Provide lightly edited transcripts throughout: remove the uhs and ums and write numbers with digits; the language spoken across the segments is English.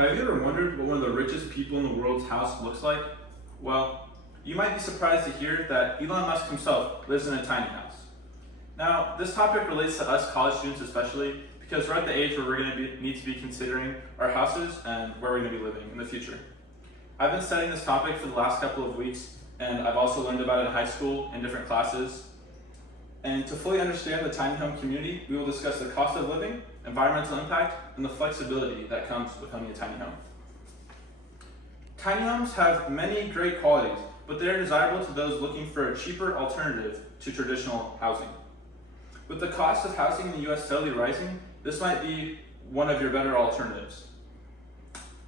Have you ever wondered what one of the richest people in the world's house looks like? Well, you might be surprised to hear that Elon Musk himself lives in a tiny house. Now, this topic relates to us college students especially because we're at the age where we're going to need to be considering our houses and where we're going to be living in the future. I've been studying this topic for the last couple of weeks, and I've also learned about it in high school in different classes. And to fully understand the tiny home community, we will discuss the cost of living, environmental impact, and the flexibility that comes with owning a tiny home. Tiny homes have many great qualities, but they are desirable to those looking for a cheaper alternative to traditional housing. With the cost of housing in the US steadily rising, this might be one of your better alternatives.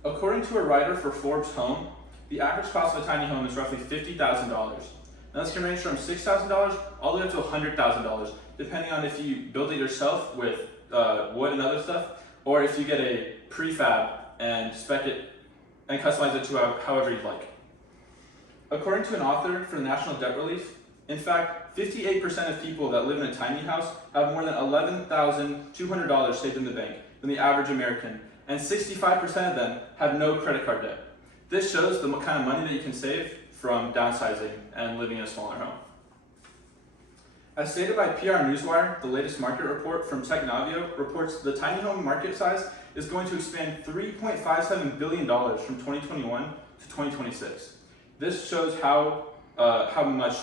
According to a writer for Forbes Home, the average cost of a tiny home is roughly $50,000. Now this can range from $6,000 all the way up to $100,000, depending on if you build it yourself with wood and other stuff, or if you get a prefab and spec it and customize it to however you'd like. According to an author for the National Debt Relief, in fact, 58% of people that live in a tiny house have more than $11,200 saved in the bank than the average American, and 65% of them have no credit card debt. This shows the kind of money that you can save from downsizing and living in a smaller home. As stated by PR Newswire, the latest market report from Technavio reports the tiny home market size is going to expand $3.57 billion from 2021 to 2026. This shows how much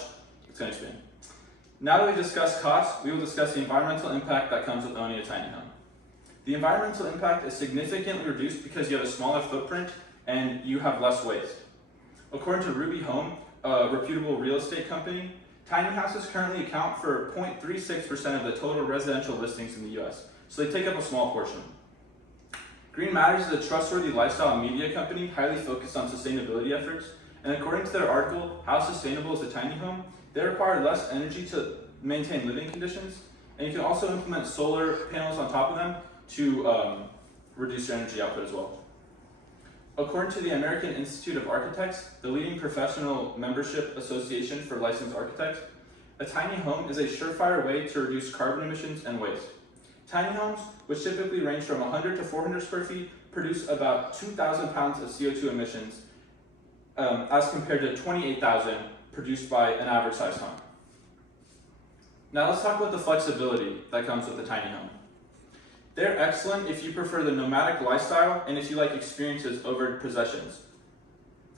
it's going to expand. Now that we've discussed costs, we will discuss the environmental impact that comes with owning a tiny home. The environmental impact is significantly reduced because you have a smaller footprint and you have less waste. According to Ruby Home, a reputable real estate company, tiny houses currently account for 0.36% of the total residential listings in the US, so they take up a small portion. Green Matters is a trustworthy lifestyle media company highly focused on sustainability efforts, and according to their article, How Sustainable is a Tiny Home?, they require less energy to maintain living conditions, and you can also implement solar panels on top of them to reduce your energy output as well. According to the American Institute of Architects, the leading professional membership association for licensed architects, a tiny home is a surefire way to reduce carbon emissions and waste. Tiny homes, which typically range from 100 to 400 square feet, produce about 2,000 pounds of CO2 emissions as compared to 28,000 produced by an average sized home. Now let's talk about the flexibility that comes with a tiny home. They're excellent if you prefer the nomadic lifestyle and if you like experiences over possessions.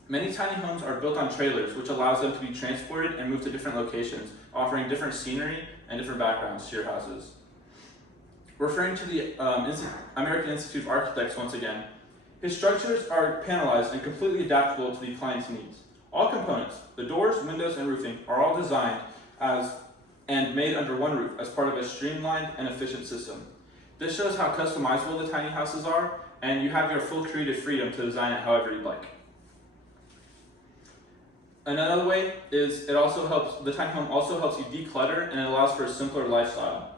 Many tiny homes are built on trailers, which allows them to be transported and moved to different locations, offering different scenery and different backgrounds to your houses. Referring to the American Institute of Architects once again, his structures are panelized and completely adaptable to the client's needs. All components, the doors, windows, and roofing, are all designed and made under one roof as part of a streamlined and efficient system. This shows how customizable the tiny houses are, and you have your full creative freedom to design it however you'd like. Another way is the tiny home also helps you declutter, and it allows for a simpler lifestyle.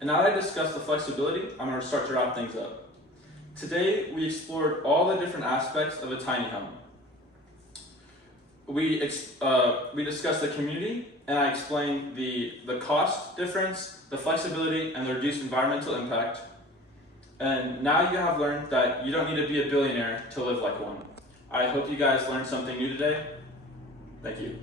And now that I discussed the flexibility, I'm going to start to wrap things up. Today, we explored all the different aspects of a tiny home. We discussed the community, and I explained the cost difference, the flexibility, and the reduced environmental impact. And now you have learned that you don't need to be a billionaire to live like one. I hope you guys learned something new today. Thank you.